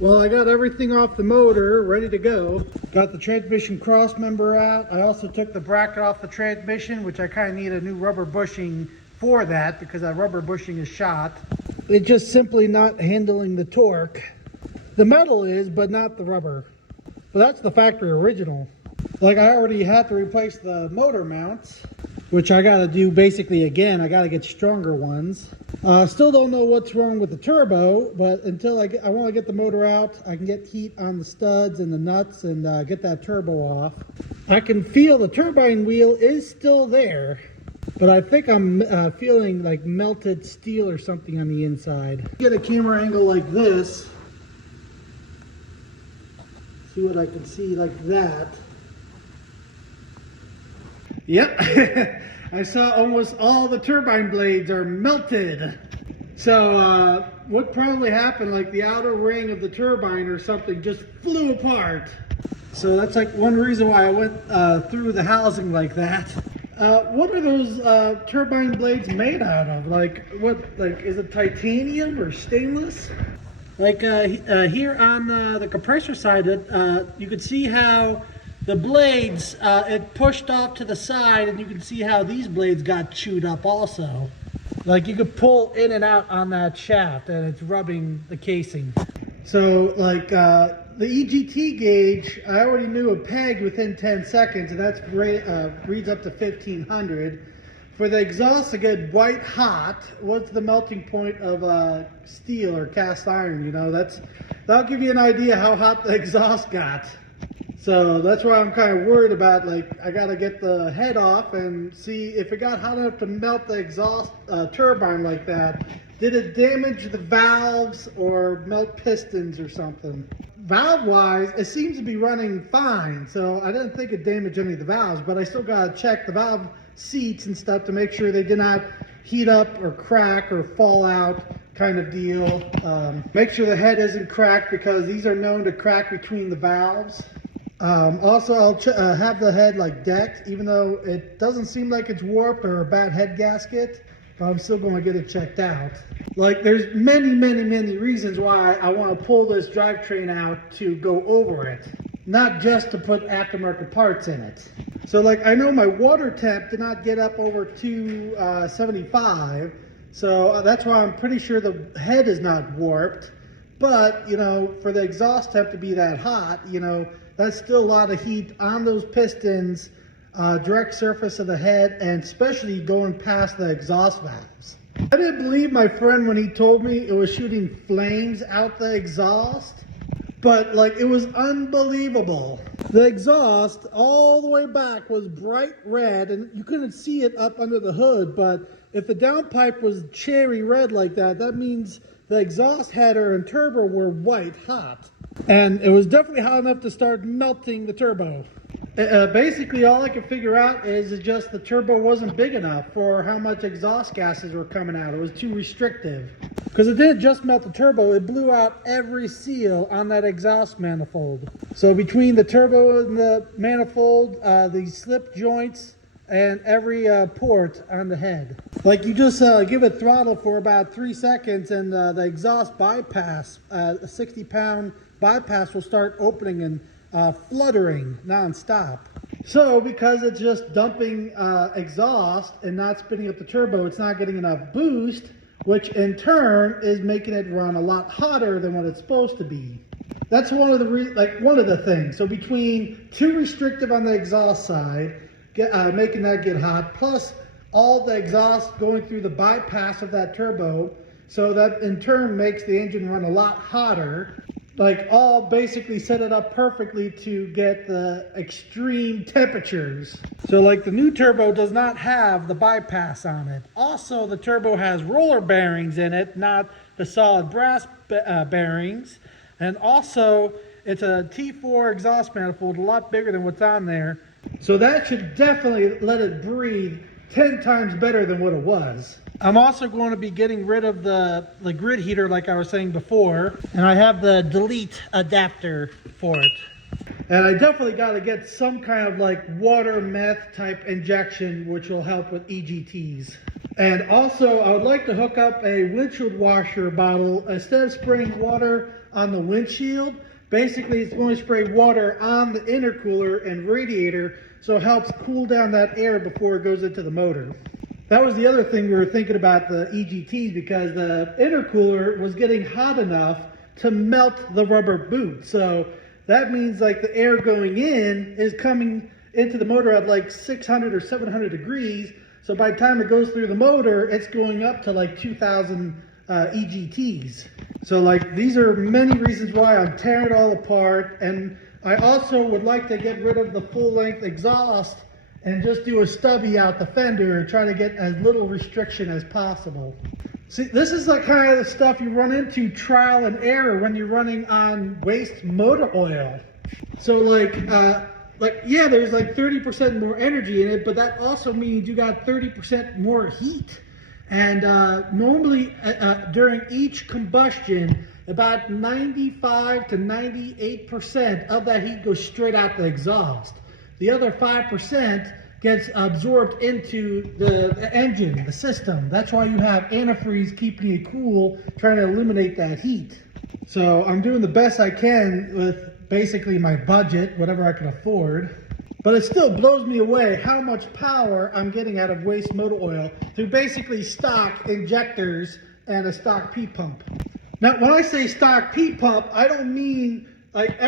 Well, I got everything off the motor, ready to go. Got the transmission cross member out. I also took the bracket off the transmission, which I kind of need a new rubber bushing for that because that rubber bushing is shot. It's just simply not handling the torque. The metal is, but not the rubber. But that's the factory original. Like, I already had to replace the motor mounts, which I gotta do basically again. I gotta get stronger ones. Still don't know what's wrong with the turbo, but until I want to get the motor out, I can get heat on the studs and the nuts and get that turbo off. I can feel the turbine wheel is still there, but I think I'm feeling like melted steel or something on the inside. Get a camera angle like this. See what I can see like that. Yep. I saw almost all the turbine blades are melted. So what probably happened, like the outer ring of the turbine or something just flew apart. So that's like one reason why I went through the housing like that. What are those turbine blades made out of? Like what? Like is it titanium or stainless? Like here on the compressor side, you can see how the blades, it pushed off to the side, and you can see how these blades got chewed up also. Like you could pull in and out on that shaft and it's rubbing the casing. So like the EGT gauge, I already knew a peg within 10 seconds, and that's reads up to 1500. For the exhaust to get white hot, what's the melting point of steel or cast iron? You know, that'll give you an idea how hot the exhaust got. So that's why I'm kind of worried about, like, I got to get the head off and see if it got hot enough to melt the exhaust turbine like that. Did it damage the valves or melt pistons or something? Valve-wise, it seems to be running fine, so I didn't think it damaged any of the valves, but I still got to check the valve seats and stuff to make sure they did not heat up or crack or fall out kind of deal. Make sure the head isn't cracked because these are known to crack between the valves. Also, I'll have the head like decked, even though it doesn't seem like it's warped or a bad head gasket, but I'm still going to get it checked out. Like, there's many reasons why I want to pull this drivetrain out to go over it, not just to put aftermarket parts in it. So like, I know my water temp did not get up over 275, so that's why I'm pretty sure the head is not warped. But, you know, for the exhaust temp to be that hot, you know, that's still a lot of heat on those pistons, direct surface of the head, and especially going past the exhaust valves. I didn't believe my friend when he told me it was shooting flames out the exhaust, but like, it was unbelievable. The exhaust all the way back was bright red, and you couldn't see it up under the hood, but if the downpipe was cherry red like that, that means the exhaust header and turbo were white hot. And it was definitely hot enough to start melting the turbo. Basically, all I could figure out is just the turbo wasn't big enough for how much exhaust gases were coming out. It was too restrictive. Because it didn't just melt the turbo, it blew out every seal on that exhaust manifold. So between the turbo and the manifold, the slip joints, and every port on the head. Like, you just give it throttle for about 3 seconds and the exhaust bypass, a 60-pound bypass will start opening and fluttering non-stop. So because it's just dumping exhaust and not spinning up the turbo, it's not getting enough boost, which in turn is making it run a lot hotter than what it's supposed to be. That's one of the things. So between too restrictive on the exhaust side, making that get hot, plus all the exhaust going through the bypass of that turbo, so that in turn makes the engine run a lot hotter, like all basically set it up perfectly to get the extreme temperatures. So like, the new turbo does not have the bypass on it. Also, the turbo has roller bearings in it, not the solid brass bearings. And also, it's a T4 exhaust manifold, a lot bigger than what's on there. So that should definitely let it breathe 10 times better than what it was. I'm also going to be getting rid of the grid heater like I was saying before, and I have the delete adapter for it. And I definitely got to get some kind of like water meth type injection, which will help with EGTs. And also, I would like to hook up a windshield washer bottle. Instead of spraying water on the windshield. Basically, it's going to spray water on the intercooler and radiator, so it helps cool down that air before it goes into the motor. That was the other thing we were thinking about the EGTs, because the intercooler was getting hot enough to melt the rubber boot. So that means like the air going in is coming into the motor at like 600 or 700 degrees. So by the time it goes through the motor, it's going up to like 2000 EGTs. So like these are many reasons why I'm tearing it all apart. And I also would like to get rid of the full length exhaust and just do a stubby out the fender and try to get as little restriction as possible. See, this is the kind of the stuff you run into trial and error when you're running on waste motor oil. So like yeah, there's like 30% more energy in it, but that also means you got 30% more heat. And normally during each combustion, about 95 to 98% of that heat goes straight out the exhaust. The other 5% gets absorbed into the engine, the system. That's why you have antifreeze keeping it cool, trying to eliminate that heat. So I'm doing the best I can with basically my budget, whatever I can afford. But it still blows me away how much power I'm getting out of waste motor oil through basically stock injectors and a stock P-pump. Now, when I say stock P-pump, I don't mean like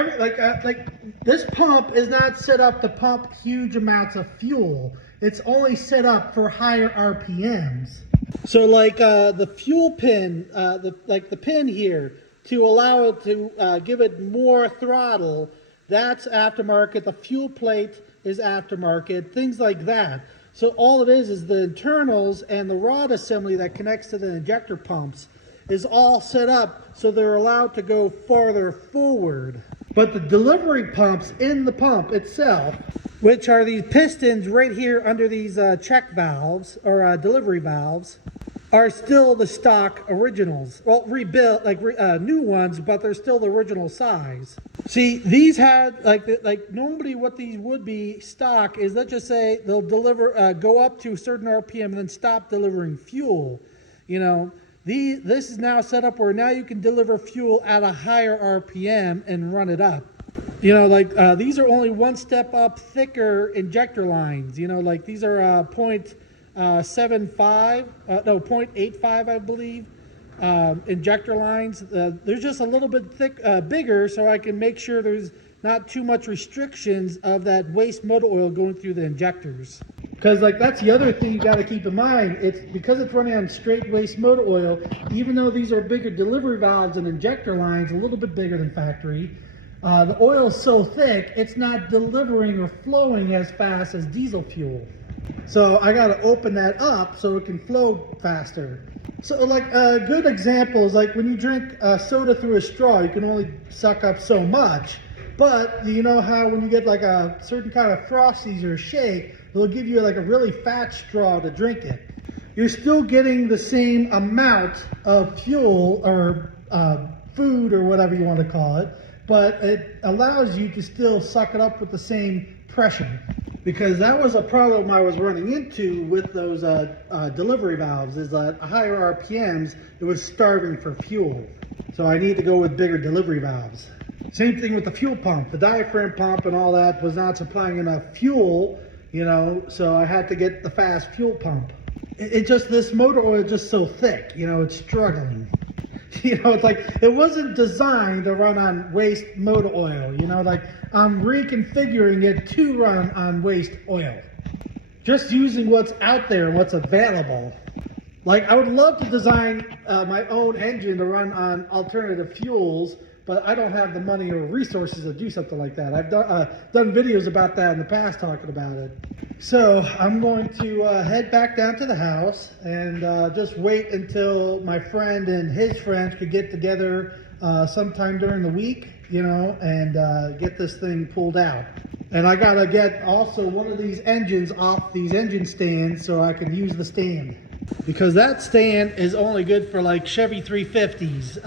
this pump is not set up to pump huge amounts of fuel. It's only set up for higher RPMs. So like the fuel pin, the pin here to allow it to give it more throttle, that's aftermarket. The fuel plate is aftermarket, things like that. So all it is the internals and the rod assembly that connects to the injector pumps is all set up so they're allowed to go farther forward. But the delivery pumps in the pump itself, which are these pistons right here under these check valves or delivery valves, are still the stock originals. Well, rebuilt, like new ones, but they're still the original size. See, these had, like normally what these would be stock is, let's just say they'll deliver, go up to a certain RPM and then stop delivering fuel. You know, this is now set up where now you can deliver fuel at a higher RPM and run it up. You know, like these are only one step up thicker injector lines. You know, like these are 0.85, I believe, injector lines. They're just a little bit bigger, so I can make sure there's not too much restrictions of that waste motor oil going through the injectors. Because like that's the other thing you got to keep in mind. It's because it's running on straight waste motor oil, even though these are bigger delivery valves and injector lines, a little bit bigger than factory, the oil is so thick, it's not delivering or flowing as fast as diesel fuel. So I got to open that up so it can flow faster. So like a good example is like when you drink soda through a straw, you can only suck up so much. But you know how when you get like a certain kind of Frosties or shake, they'll give you like a really fat straw to drink it. You're still getting the same amount of fuel or food or whatever you want to call it, but it allows you to still suck it up with the same pressure. Because that was a problem I was running into with those delivery valves, is that higher RPMs, it was starving for fuel. So I need to go with bigger delivery valves. Same thing with the fuel pump. The diaphragm pump and all that was not supplying enough fuel, you know, so I had to get the fast fuel pump. It just, this motor oil is just so thick, you know, it's struggling. You know, it's like, it wasn't designed to run on waste motor oil, you know, like I'm reconfiguring it to run on waste oil. Just using what's out there and what's available. Like I would love to design my own engine to run on alternative fuels, but I don't have the money or resources to do something like that. I've done videos about that in the past talking about it. So I'm going to head back down to the house and just wait until my friend and his friends could get together sometime during the week, you know, and get this thing pulled out. And I gotta get also one of these engines off these engine stands so I can use the stand. Because that stand is only good for like Chevy 350s.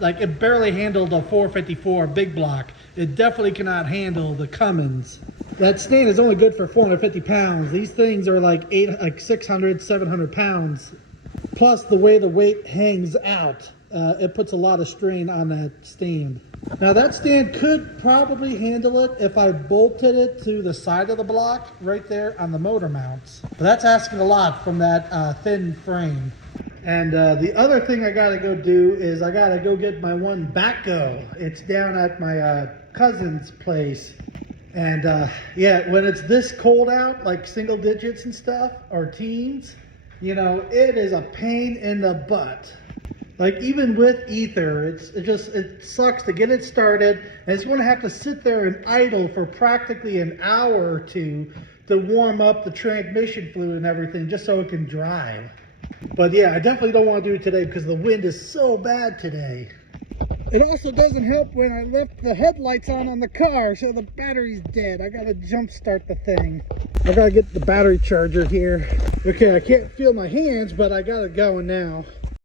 Like it barely handled a 454 big block. It definitely cannot handle the Cummins. That stand is only good for 450 pounds. These things are like 600, 700 pounds. Plus the way the weight hangs out it puts a lot of strain on that stand. Now that stand could probably handle it if I bolted it to the side of the block right there on the motor mounts. But that's asking a lot from that thin frame. And the other thing I gotta go do is I gotta go get my one backhoe. It's down at my cousin's place. And yeah, when it's this cold out, like single digits and stuff, or teens, you know, it is a pain in the butt. Like even with ether, it sucks to get it started, and it's going to have to sit there and idle for practically an hour or two to warm up the transmission fluid and everything, just so it can drive. But yeah, I definitely don't want to do it today because the wind is so bad today. It also doesn't help when I left the headlights on the car, so the battery's dead. I gotta jump start the thing. I gotta get the battery charger here. Okay, I can't feel my hands, but I got it going now.